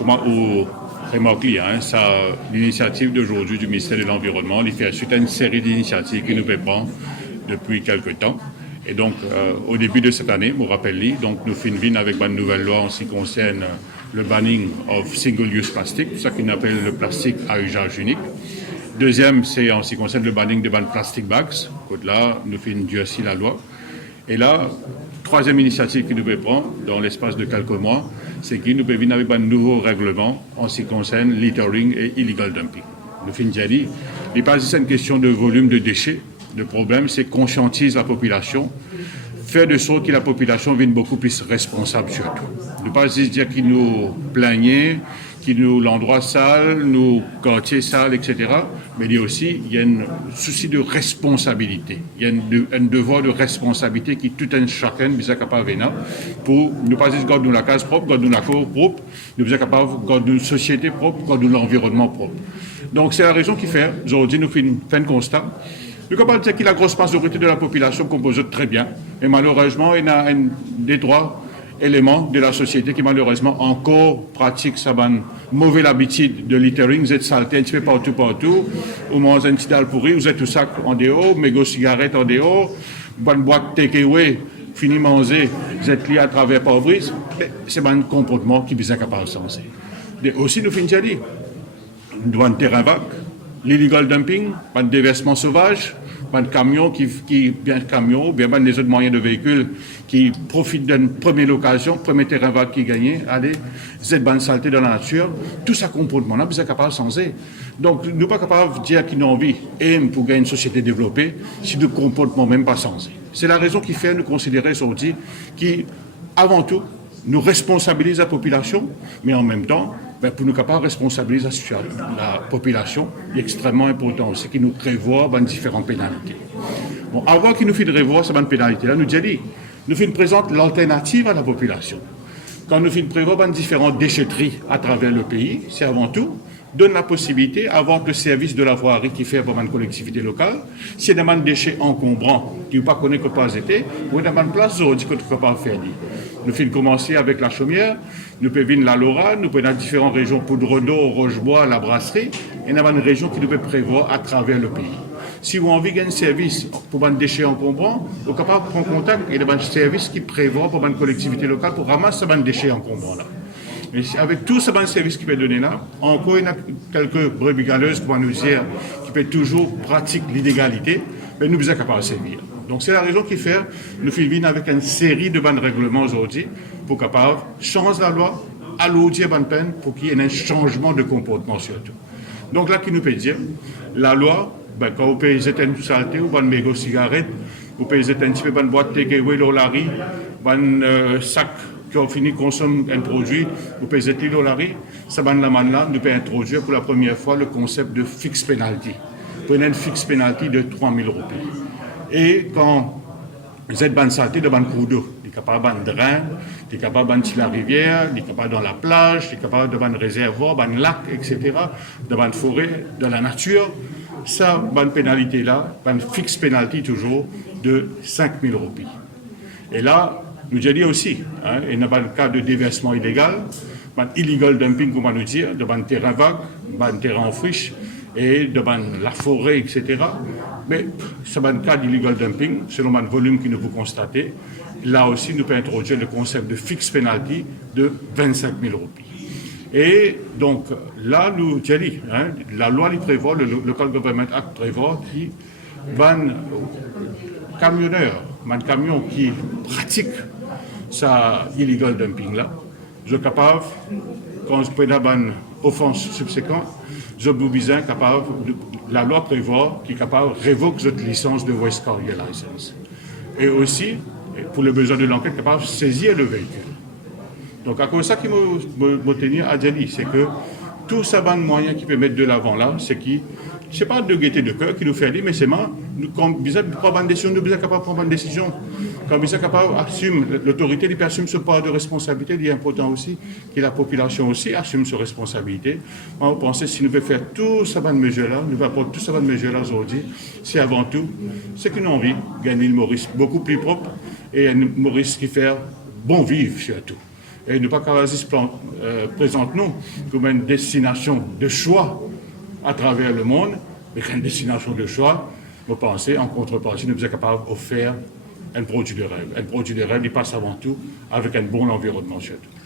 comment au remarqué, l'initiative d'aujourd'hui du ministère de l'Environnement, il fait suite à une série d'initiatives qui nous prend depuis quelques temps. Et donc, au début de cette année, je me rappelle, donc, nous finissons avec une nouvelle loi en ce qui concerne le banning of single-use plastic, ce qu'on appelle le plastique à usage unique. Deuxième, c'est en ce qui concerne le banning de plastic bags. Là, nous finissons durcir la loi. Et là, troisième initiative qui nous prend dans l'espace de quelques mois, c'est qu'il nous venir avec un nouveau règlement en ce qui concerne littering et illegal dumping. Nous finissons déjà dit, il n'est pas juste une question de volume de déchets. Le problème, c'est conscientiser la population, faire de sorte que la population vienne beaucoup plus responsable surtout. Ne pas juste dire qu'il nous plaignait, qu'il nous l'endroit sale, nous quartiers sales, etc. Mais il y a aussi un souci de responsabilité. Il y a un devoir de responsabilité qui tout un chacun est capable de faire pour ne pas juste garder la case propre, garder la cour propre, nous sommes capables de garder une société propre, garder l'environnement propre. Donc c'est la raison qui fait, aujourd'hui nous faisons un constat. Nous sommes capables de dire que la grosse majorité de la population compose très bien, et malheureusement il y a des droits éléments de la société qui malheureusement encore pratiquent sa mauvaise habitude de littering, vous êtes saleté un petit peu partout, vous mangez un petit dalle pourri, vous êtes tout sac en dehors, mégots cigarettes en dehors, bonne boîte take-away, fini manger, vous êtes lié à travers pare-brise, c'est un comportement qui est incapable de sensé. Aussi, nous finissons dit, nous devons terrain vague, l'illegal dumping, un déversement sauvage, un camion bien camion, bien des autres moyens de véhicules qui profitent d'une première occasion, premier terrain vague qui gagne, allez, cette bonne saleté dans la nature, tout ça comportement-là, vous êtes capable de changer. Donc, nous ne sommes pas capables de dire qu'ils ont envie pour gagner une société développée si le comportement même pas changé. C'est la raison qui fait nous considérer aujourd'hui qui, avant tout, nous responsabilise la population, mais en même temps, pour nous capables de responsabiliser la population, c'est extrêmement important aussi qu'il nous prévoit différentes pénalités. Bon, avant qu'il nous fasse revoir ces pénalités-là, nous disons, nous présente l'alternative à la population. Quand nous prévoit différentes déchetteries à travers le pays, c'est avant tout donne la possibilité, avoir le service de la voirie qui fait pour une collectivité locale, s'il y a des déchets encombrants qui ne connaissent pas que pas été, ou dans une place où on dit que tu ne peux pas faire. Nous pouvons commencer avec la chaumière, nous pouvons venir la Lorraine, nous pouvons dans différentes régions, Poudre-d'Eau, Rochebois, la brasserie, et nous avons une région qui nous peut prévoir à travers le pays. Si vous avez envie d'un service pour un déchet encombrant, vous êtes capable de prendre contact et un service qui prévoit pour une collectivité locale pour ramasser un déchet encombrant là. Mais avec tout ce service qui peut donner là, encore il y a quelques brebis galeuses qui vont nous dire qui peut toujours pratiquer l'illégalité, mais nous sommes capables de servir. Donc c'est la raison qui fait nous filmons avec une série de bons règlements aujourd'hui pour capable changer la loi, alourdir bonne peine pour qu'il y ait un changement de comportement surtout. Donc là qui nous peut dire la loi, quand vous payez une saleté ou une mégot cigarette, vous payez un petit peu une boîte take-away l'olari, un sac qui ont fini de consommer un produit, vous payez $10, ça va la manne là, nous peut introduire pour la première fois le concept de fixed penalty. Prenez une fixed penalty de 3 000 roupies. Et quand vous êtes dans une saleté de un cours d'eau, vous êtes capable de drain, vous êtes capable de la rivière, vous êtes capable dans la plage, vous êtes capable de un réservoir, un lac, etc., de une forêt, de la nature, ça, une pénalité là, une fixed penalty toujours de 5 000 roupies. Et là, nous disons aussi, il n'y a pas de cas de déversement illégal, illegal dumping, comme on nous dit, de un terrain vague, un terrain en friche, et de la forêt, etc. Mais c'est un cas d'illegal dumping, selon le volume que nous vous constatez. Là aussi, nous pouvons introduire le concept de fixed penalty de 25 000 roupies. Et donc, là, nous disons, la loi prévoit, le Local Government Act prévoit, qui van camionneurs, un camion qui pratique ça illegal dumping là, je suis capable, quand je prends une offense subséquente, je suis capable, la loi prévoit qu'il est capable de révoquer votre licence de Waste Carrier License. Et aussi, pour le besoin de l'enquête, capable de saisir le véhicule. Donc, à cause de ça qui me tenir à dire, c'est que tout ça, un moyen qui peut mettre de l'avant là, c'est qui, c'est pas de gaieté de cœur qui nous fait dire, mais c'est quand vous êtes capable de prendre une décision, nous sommes capables de prendre une décision. Quand vous êtes capable d'assumer, l'autorité qui assume ce part de responsabilité, il est important aussi que la population aussi assume ses responsabilités. Moi, je pense que si nous pouvons faire tout ça de mesure-là, nous allons prendre tout ça de mesure-là aujourd'hui, c'est avant tout, c'est qu'une envie de gagner le Maurice beaucoup plus propre et un Maurice qui fait bon vivre surtout. Et ne pas qu'Oasis présente nous comme une destination de choix à travers le monde, mais qu'une destination de choix, vous pensez, en contrepartie, nous sommes capables d'offrir un produit de rêve. Un produit de rêve, il passe avant tout avec un bon environnement chez nous.